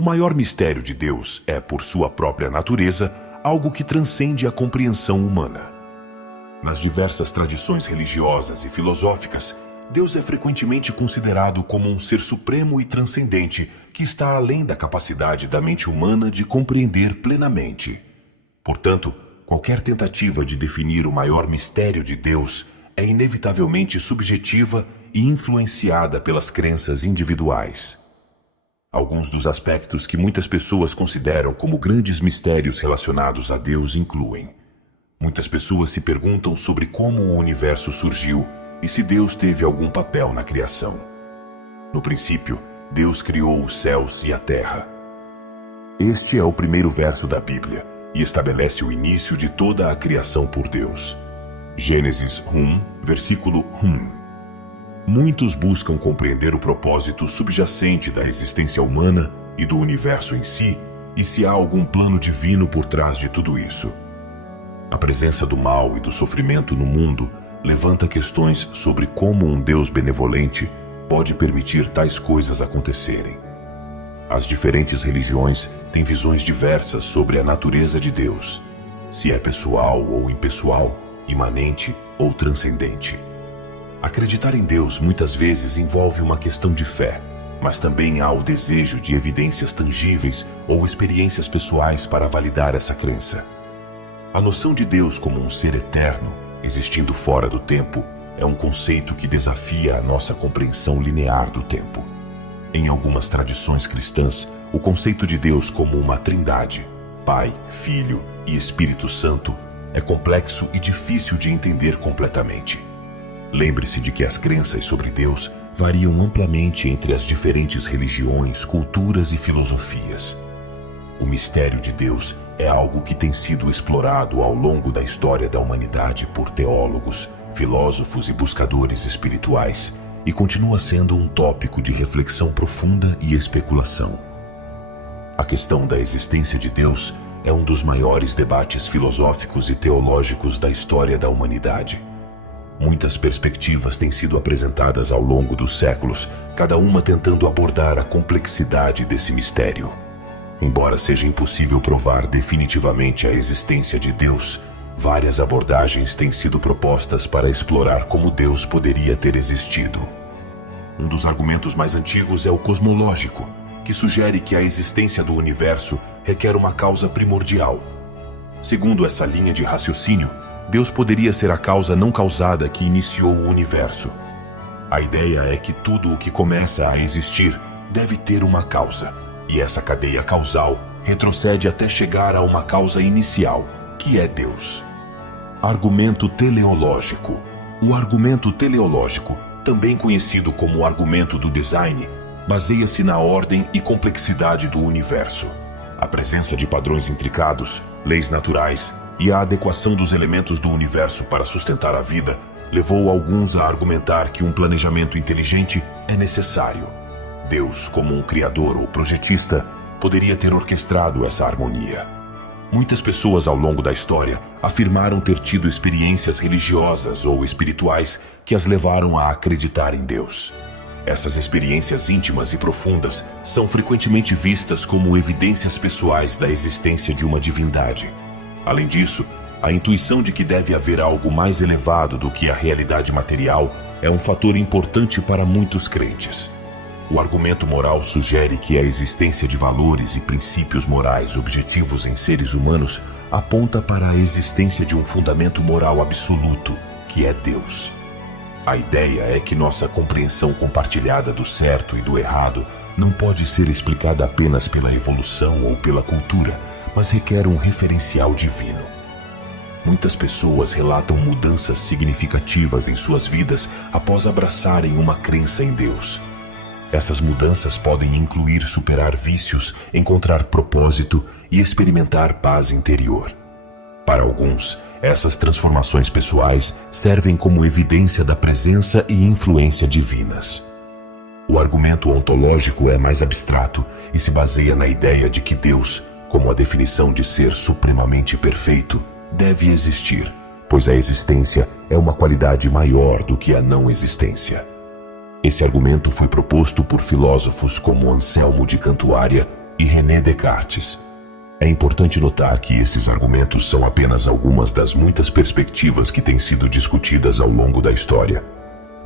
O maior mistério de Deus é, por sua própria natureza, algo que transcende a compreensão humana. Nas diversas tradições religiosas e filosóficas, Deus é frequentemente considerado como um ser supremo e transcendente que está além da capacidade da mente humana de compreender plenamente. Portanto, qualquer tentativa de definir o maior mistério de Deus é inevitavelmente subjetiva e influenciada pelas crenças individuais. Alguns dos aspectos que muitas pessoas consideram como grandes mistérios relacionados a Deus incluem: muitas pessoas se perguntam sobre como o universo surgiu e se Deus teve algum papel na criação. No princípio, Deus criou os céus e a terra. Este é o primeiro verso da Bíblia e estabelece o início de toda a criação por Deus. Gênesis 1, versículo 1. Muitos buscam compreender o propósito subjacente da existência humana e do universo em si, e se há algum plano divino por trás de tudo isso. A presença do mal e do sofrimento no mundo levanta questões sobre como um Deus benevolente pode permitir tais coisas acontecerem. As diferentes religiões têm visões diversas sobre a natureza de Deus, se é pessoal ou impessoal, imanente ou transcendente. Acreditar em Deus muitas vezes envolve uma questão de fé, mas também há o desejo de evidências tangíveis ou experiências pessoais para validar essa crença. A noção de Deus como um ser eterno, existindo fora do tempo, é um conceito que desafia a nossa compreensão linear do tempo. Em algumas tradições cristãs, o conceito de Deus como uma trindade, Pai, Filho e Espírito Santo, é complexo e difícil de entender completamente. Lembre-se de que as crenças sobre Deus variam amplamente entre as diferentes religiões, culturas e filosofias. O mistério de Deus é algo que tem sido explorado ao longo da história da humanidade por teólogos, filósofos e buscadores espirituais, e continua sendo um tópico de reflexão profunda e especulação. A questão da existência de Deus é um dos maiores debates filosóficos e teológicos da história da humanidade. Muitas perspectivas têm sido apresentadas ao longo dos séculos, cada uma tentando abordar a complexidade desse mistério. Embora seja impossível provar definitivamente a existência de Deus, várias abordagens têm sido propostas para explorar como Deus poderia ter existido. Um dos argumentos mais antigos é o cosmológico, que sugere que a existência do universo requer uma causa primordial. Segundo essa linha de raciocínio, Deus poderia ser a causa não causada que iniciou o universo. A ideia é que tudo o que começa a existir deve ter uma causa, e essa cadeia causal retrocede até chegar a uma causa inicial, que é Deus. Argumento teleológico. O argumento teleológico, também conhecido como argumento do design, baseia-se na ordem e complexidade do universo. A presença de padrões intricados, leis naturais e a adequação dos elementos do universo para sustentar a vida levou alguns a argumentar que um planejamento inteligente é necessário. Deus, como um criador ou projetista, poderia ter orquestrado essa harmonia. Muitas pessoas ao longo da história afirmaram ter tido experiências religiosas ou espirituais que as levaram a acreditar em Deus. Essas experiências íntimas e profundas são frequentemente vistas como evidências pessoais da existência de uma divindade. Além disso, a intuição de que deve haver algo mais elevado do que a realidade material é um fator importante para muitos crentes. O argumento moral sugere que a existência de valores e princípios morais objetivos em seres humanos aponta para a existência de um fundamento moral absoluto, que é Deus. A ideia é que nossa compreensão compartilhada do certo e do errado não pode ser explicada apenas pela evolução ou pela cultura, mas requer um referencial divino. Muitas pessoas relatam mudanças significativas em suas vidas após abraçarem uma crença em Deus. Essas mudanças podem incluir superar vícios, encontrar propósito e experimentar paz interior. Para alguns, essas transformações pessoais servem como evidência da presença e influência divinas. O argumento ontológico é mais abstrato e se baseia na ideia de que Deus, como a definição de ser supremamente perfeito, deve existir, pois a existência é uma qualidade maior do que a não existência. Esse argumento foi proposto por filósofos como Anselmo de Cantuária e René Descartes. É importante notar que esses argumentos são apenas algumas das muitas perspectivas que têm sido discutidas ao longo da história.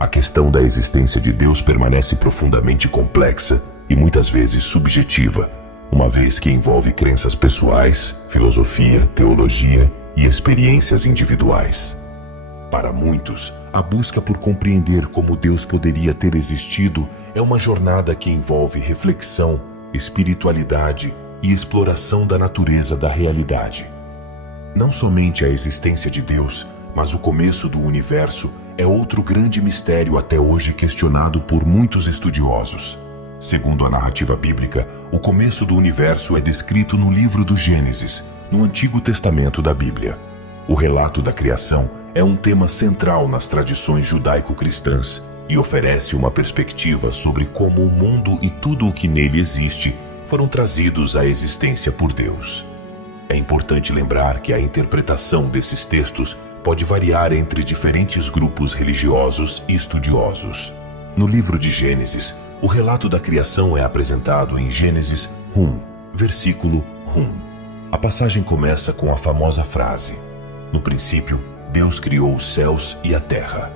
A questão da existência de Deus permanece profundamente complexa e muitas vezes subjetiva, uma vez que envolve crenças pessoais, filosofia, teologia e experiências individuais. Para muitos, a busca por compreender como Deus poderia ter existido é uma jornada que envolve reflexão, espiritualidade e exploração da natureza da realidade. Não somente a existência de Deus, mas o começo do universo é outro grande mistério até hoje questionado por muitos estudiosos. Segundo a narrativa bíblica, o começo do universo é descrito no livro do Gênesis, no Antigo Testamento da Bíblia. O relato da criação é um tema central nas tradições judaico-cristãs e oferece uma perspectiva sobre como o mundo e tudo o que nele existe foram trazidos à existência por Deus. É importante lembrar que a interpretação desses textos pode variar entre diferentes grupos religiosos e estudiosos. No livro de Gênesis, o relato da criação é apresentado em Gênesis 1, versículo 1. A passagem começa com a famosa frase: "No princípio, Deus criou os céus e a terra."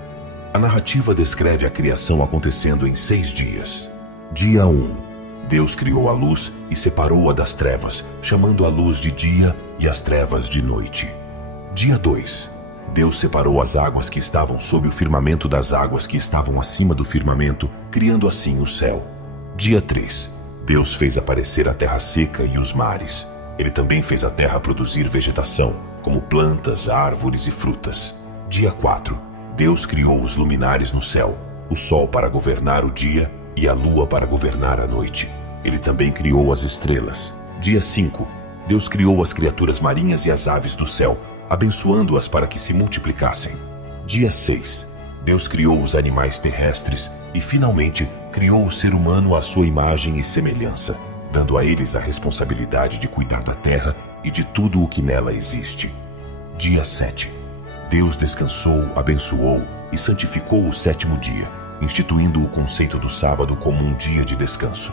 A narrativa descreve a criação acontecendo em 6 dias. Dia 1. Deus criou a luz e separou-a das trevas, chamando a luz de dia e as trevas de noite. Dia 2. Deus separou as águas que estavam sob o firmamento das águas que estavam acima do firmamento, criando assim o céu. Dia 3. Deus fez aparecer a terra seca e os mares. Ele também fez a terra produzir vegetação, como plantas, árvores e frutas. Dia 4. Deus criou os luminares no céu, o sol para governar o dia e a lua para governar a noite. Ele também criou as estrelas. Dia 5. Deus criou as criaturas marinhas e as aves do céu, abençoando-as para que se multiplicassem. Dia 6. Deus criou os animais terrestres e, finalmente, criou o ser humano à sua imagem e semelhança, dando a eles a responsabilidade de cuidar da terra e de tudo o que nela existe. Dia 7. Deus descansou, abençoou e santificou o 7º dia, instituindo o conceito do sábado como um dia de descanso.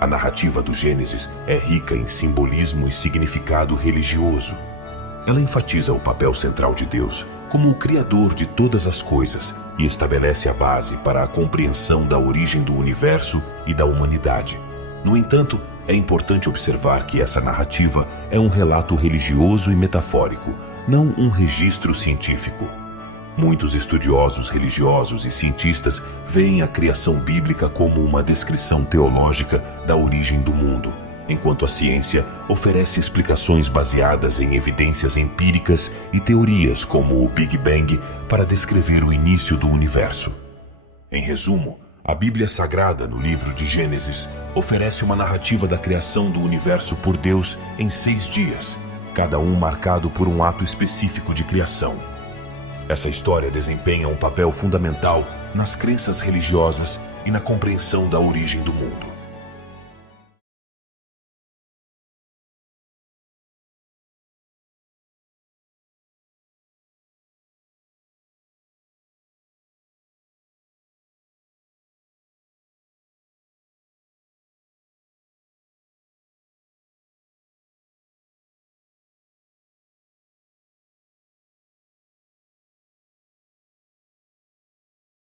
A narrativa do Gênesis é rica em simbolismo e significado religioso. Ela enfatiza o papel central de Deus como o Criador de todas as coisas e estabelece a base para a compreensão da origem do universo e da humanidade. No entanto, é importante observar que essa narrativa é um relato religioso e metafórico, não um registro científico. Muitos estudiosos religiosos e cientistas veem a criação bíblica como uma descrição teológica da origem do mundo, enquanto a ciência oferece explicações baseadas em evidências empíricas e teorias como o Big Bang para descrever o início do universo. Em resumo, a Bíblia Sagrada, no livro de Gênesis, oferece uma narrativa da criação do universo por Deus em 6 dias, cada um marcado por um ato específico de criação. Essa história desempenha um papel fundamental nas crenças religiosas e na compreensão da origem do mundo.